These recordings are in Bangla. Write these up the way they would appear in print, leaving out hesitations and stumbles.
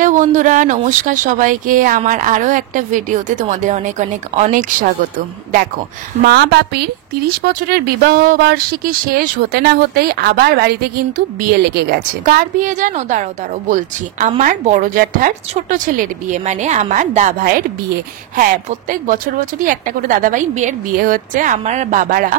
হ্যালো বন্ধুরা, নমস্কার সবাইকে। আমার আরও একটা ভিডিওতে তোমাদের অনেক অনেক অনেক স্বাগত। দেখো, মা বাপির 30 বছরের বিবাহ বার্ষিকী শেষ হতে না হতেই আবার বাড়িতে কিন্তু বিয়ে লেগে গেছে। কার বিয়ে জানো? দাঁড়াও দাঁড়াও বলছি। আমার বড় জ্যাঠার ছোট ছেলের বিয়ে, মানে আমার দাভাইয়ের বিয়ে। হ্যাঁ, প্রত্যেক বছরই একটা করে দাদাভাই বিয়ে হচ্ছে। আমার বাবারা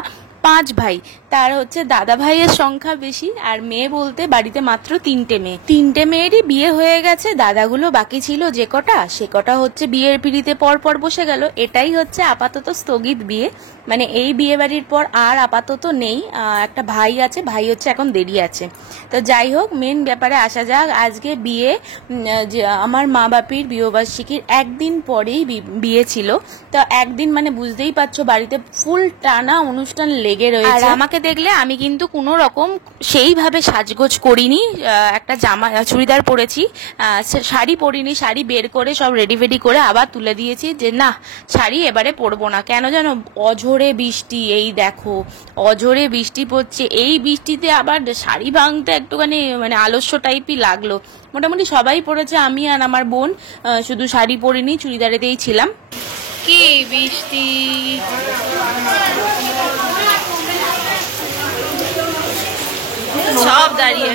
5 ভাই, তার হচ্ছে দাদা ভাইয়ের সংখ্যা বেশি, আর মেয়ে বলতে বাড়িতে মাত্র 3টে মেয়ে। 3টে মেয়েরই বিয়ে হয়ে গেছে। দাদাগুলো বাকি ছিল যে কটা, সে কটা হচ্ছে বিয়ের পিড়িতে পর বসে গেল। এটাই হচ্ছে আপাতত স্থগিত বিয়ে, মানে এই বিয়ে বাড়ির পর আর আপাতত নেই। একটা ভাই আছে, ভাই হচ্ছে এখন দেরি আছে। তো যাই হোক, মেন ব্যাপারে আসা যাক। আজকে বিয়ে, আমার মা বাপির বিবাহবার্ষিকীর একদিন পরেই বিয়ে ছিল। তো একদিন মানে বুঝতেই পারছো, বাড়িতে ফুল টানা অনুষ্ঠান লেগে রয়েছে। আর আমাকে দেখলে আমি কিন্তু কোনো রকম সেইভাবে সাজগোজ করিনি। একটা জামা চুড়িদার পরেছি, শাড়ি পরিনি। শাড়ি বের করে সব রেডি করে আবার তুলে দিয়েছি যে না, শাড়ি এবারে পরবো না। কেন জানো? অঝোরে বৃষ্টি, এই দেখো অঝোরে বৃষ্টি পড়ছে। এই বৃষ্টিতে আবার শাড়ি ভাঙতে একটুখানি মানে আলস্য টাইপই লাগলো। মোটামুটি সবাই পরেছে, আমি আর আমার বোন শুধু শাড়ি পরিনি, চুড়িদারেতেই ছিলাম। কি বৃষ্টি! সব দাঁড়িয়ে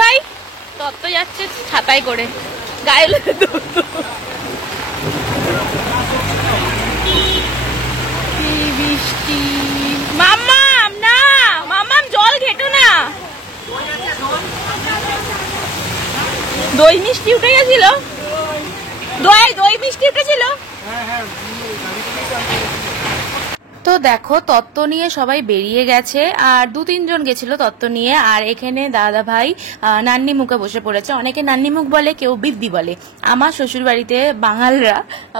ভাই তত্ত্ব যাচ্ছে ছাতায় করে, গায়ে বৃষ্টি। মাম্মাম না, মাম্মাম জল ঘেটো না। দই মিষ্টি উঠে গেছিল, দই মিষ্টি উঠেছিল। তো দেখো, তত্ত্ব নিয়ে সবাই বেরিয়ে গেছে, আর 2-3 জন গেছিল তত্ত্ব নিয়ে। আর এখানে দাদা ভাই নান্নি মুখে বসে পড়েছে। অনেকে নান্নি মুখ বলে, কেউ বিদ্যি বলে। আমার শ্বশুর বাড়িতে বাঙালরা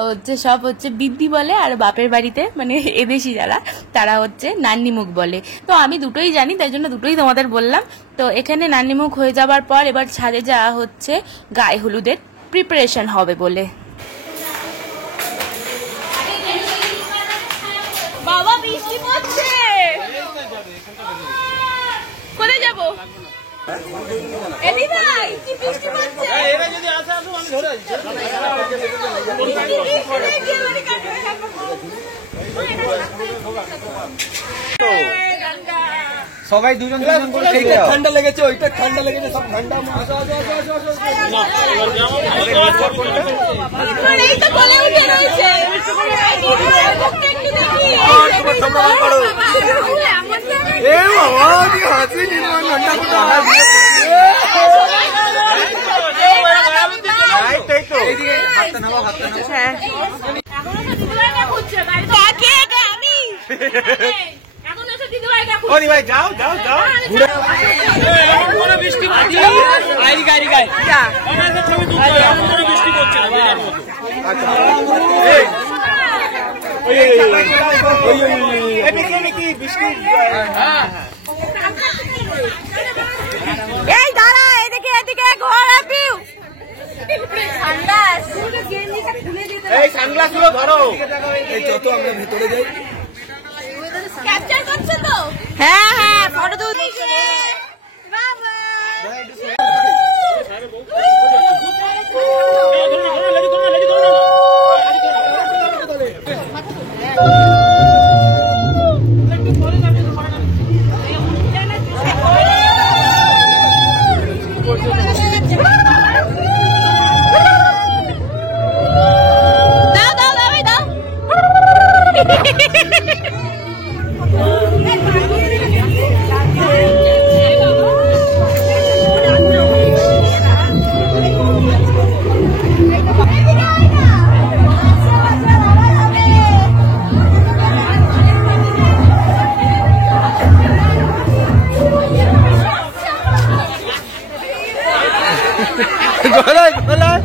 হচ্ছে সব হচ্ছে বিদ্যি বলে, আর বাপের বাড়িতে মানে এদেশি যারা, তারা হচ্ছে নান্নি মুখ বলে। তো আমি দুটোই জানি, তাই জন্য দুটোই তোমাদের বললাম। তো এখানে নান্নি মুখ হয়ে যাবার পর এবার ছাদে যাওয়া হচ্ছে গায়ে হলুদের প্রিপারেশন হবে বলে। বাবা বৃষ্টি পড়ছে, কোথায় যাবো? এদি ভাই, কি বৃষ্টি পড়ছে! এরা যদি আসে আসো, আমি ধরে আছি। সবাই দুজন দুজন করে, এইটা ঠান্ডা লেগেছে, ওইটা ঠান্ডা লেগেছে, সব ঠান্ডা। এই তো বলে উঠে রয়েছে। ভাই যাও যাও যাও, বৃষ্টি পড়ছে। এই দাঁড়া, এদিকে এদিকে ঘর আপিউ। এই সানগ্লাস গুলো ধরো, এই যত আমরা ভিতরে যাই। ক্যাপচার করছে তো? হ্যাঁ হ্যাঁ, ফটো তুলছে। বাবা গলায় গলায়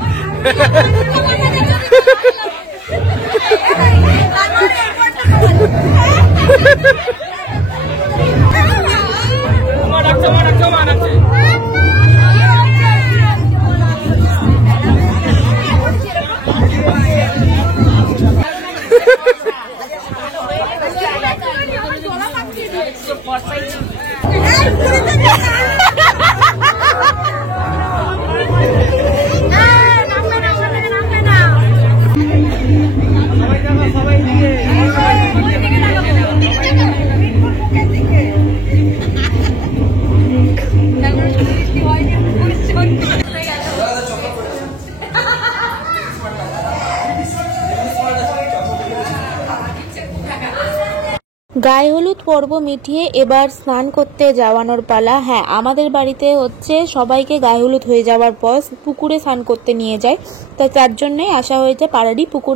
গায়ে হলুদ পর্ব মিটিয়ে এবার স্নান করতে যাওয়ানোর পালা। হ্যাঁ, আমাদের বাড়িতে হচ্ছে সবাইকে গায়ে হলুদ হয়ে যাওয়ার পর পুকুরে স্নান করতে নিয়ে যায়। তো তার জন্যই আসা হয়েছে পাড়ারই পুকুর,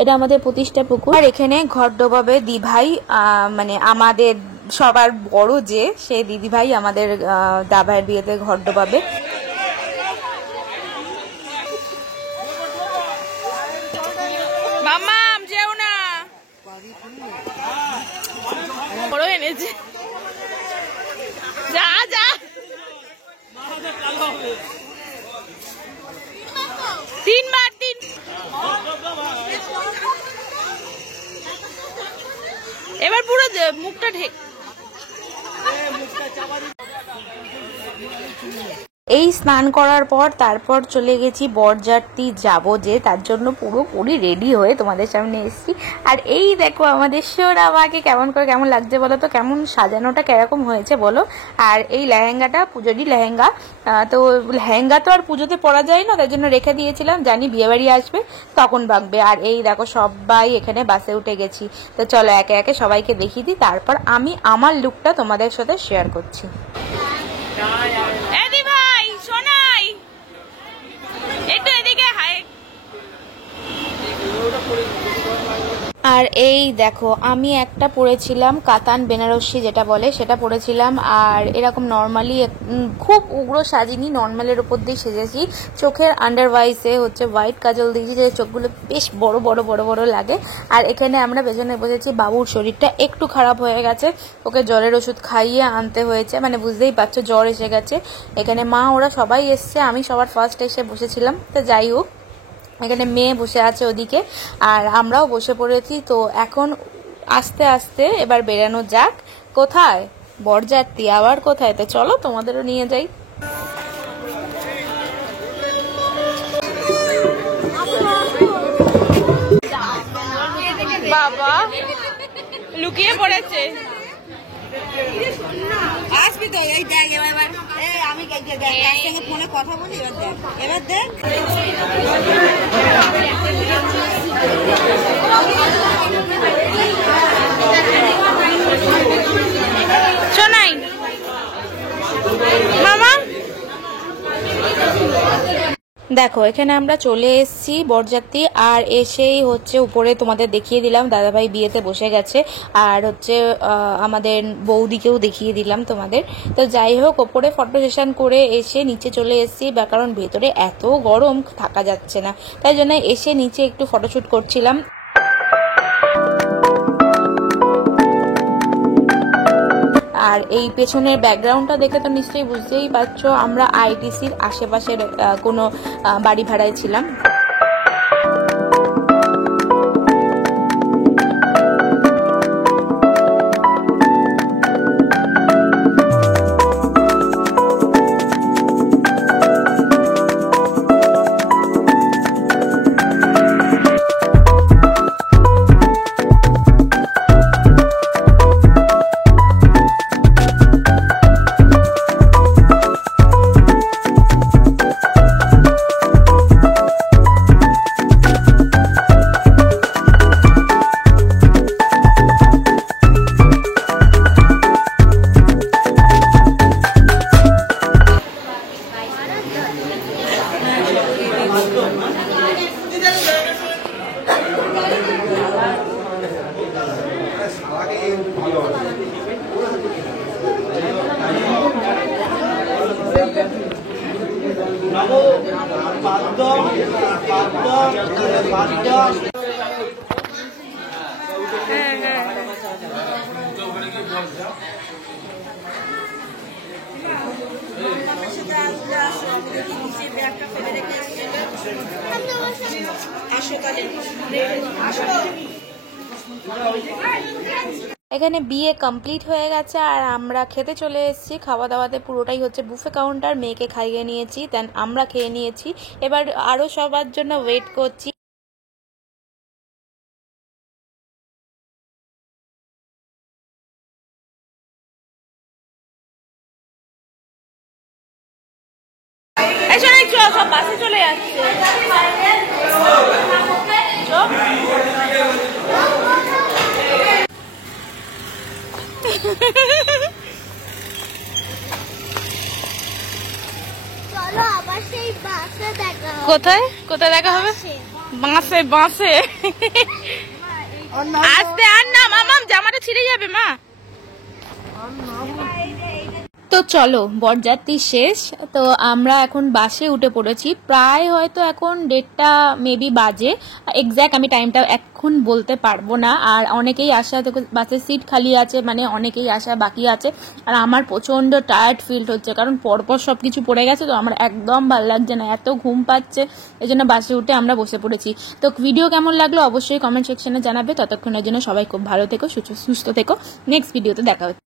এটা আমাদের প্রতিষ্ঠা পুকুর। আর এখানে ঘর ডোবাবে দিভাই, মানে আমাদের সবার বড় যে সেই দিদিভাই আমাদের দাভাইয়ের বিয়েতে ঘর ডোবাবে। মাম্মাম যেও না, বড় এনেছে, যা যা। 3 বার 3। এবার পুরো মুখটা ঢেক। এই স্নান করার পর তারপর চলে গেছি বরযাত্রী যাব যে, তার জন্য পুরোপুরি রেডি হয়ে তোমাদের সামনে এসেছি। আর এই দেখো আমাদের সোনা আমাকে কেমন লাগছে বলো তো, কেমন সাজানোটা কিরকম হয়েছে বলো। আর এই লেহেঙ্গাটা পুজোরই লেহেঙ্গা, তো লেহেঙ্গা তো আর পুজোতে পরা যায় না, তার জন্য রেখে দিয়েছিলাম, জানি বিয়েবাড়ি আসবে তখন বাঁকবে। আর এই দেখো সবাই এখানে বাসে উঠে গেছি। তো চলো একে একে সবাইকে দেখিয়ে দিই, তারপর আমি আমার লুকটা তোমাদের সাথে শেয়ার করছি। আর এই দেখো আমি একটা পরেছিলাম কাতান বেনারসি যেটা বলে, সেটা পরেছিলাম। আর এরকম নর্মালি খুব উগ্র সাজিনি, নর্মালের উপর দিয়ে সেজেছি। চোখের আন্ডারওয়াইসে হচ্ছে হোয়াইট কাজল দিয়েছি, যে চোখগুলো বেশ বড় বড় বড় বড় লাগে। আর এখানে আমরা পেছনে বসেছি, বাবুর শরীরটা একটু খারাপ হয়ে গেছে, ওকে জ্বরের ওষুধ খাইয়ে আনতে হয়েছে, মানে বুঝতেই পারছো জ্বর এসে গেছে। এখানে মা ওরা সবাই এসছে, আমি সবার ফার্স্ট এসে বসেছিলাম। তো যাই হোক, এখানে মেয়ে বসে আছে ওদিকে, আর আমরাও বসে পড়েছি। তো এখন আস্তে আস্তে এবার বেরানো যাক। কোথায়? বরযাত্রী আবার কোথায়? তো চলো তোমাদেরও নিয়ে যাই। বাবা লুকিয়ে পড়েছে। আসবি তো, এই দেখ এবার আমি সঙ্গে ফোনে কথা বলি, এবার দেখ শোনাই মামা। দেখো এখানে আমরা চলে এসেছি বরযাত্রী, আর এসেই হচ্ছে উপরে তোমাদের দেখিয়ে দিলাম দাদাভাই বিয়েতে বসে গেছে, আর হচ্ছে আমাদের বৌদিকেও দেখিয়ে দিলাম তোমাদের। তো যাই হোক, ওপরে ফটো সেশন করে এসে নিচে চলে এসেছি, কারণ ভেতরে এত গরম থাকা যাচ্ছে না, তাই জন্য এসে নিচে একটু ফটোশ্যুট করছিলাম। আর এই পেছনের ব্যাকগ্রাউন্ডটা দেখে তো নিশ্চয়ই বুঝতেই পারছো আমরা আইটিসির আশেপাশের কোনো বাড়ি ভাড়ায় ছিলাম। এখানে বিয়ে কমপ্লিট হয়ে গেছে আর আমরা খেতে চলে এসেছি। খাওয়া দাওয়াতে পুরোটাই হচ্ছে বুফে কাউন্টার, মেয়েকে খাইয়ে নিয়েছি, দেন আমরা খেয়ে নিয়েছি। এবার আরও সবার জন্য ওয়েট করছি। সব বাসে চলে যাচ্ছে। কোথায় কোথায় দেখা হবে? বাসে বাসে। আস্তে আর না মামাম, জামাটা ছিঁড়ে যাবে মা। তো চলো, বরযাত্রী শেষ, তো আমরা এখন বাসে উঠে পড়েছি। প্রায় হয়তো এখন 1:30 মেবি বাজে, এক্স্যাক্ট আমি টাইমটা এখন বলতে পারবো না। আর অনেকেই আসা, তো বাসের সিট খালি আছে, মানে অনেকেই আসা বাকি আছে। আর আমার প্রচণ্ড টায়ার্ড ফিল হচ্ছে, কারণ পরপর সব কিছু পড়ে গেছে, তো আমার একদম ভালো লাগছে না, এত ঘুম পাচ্ছে। এই জন্য বাসে উঠে আমরা বসে পড়েছি। তো ভিডিও কেমন লাগলো অবশ্যই কমেন্ট সেকশনে জানাবে। ততক্ষণের জন্য সবাই খুব ভালো থেকো, সুস্থ থেকো। নেক্সট ভিডিওতে দেখা হচ্ছে।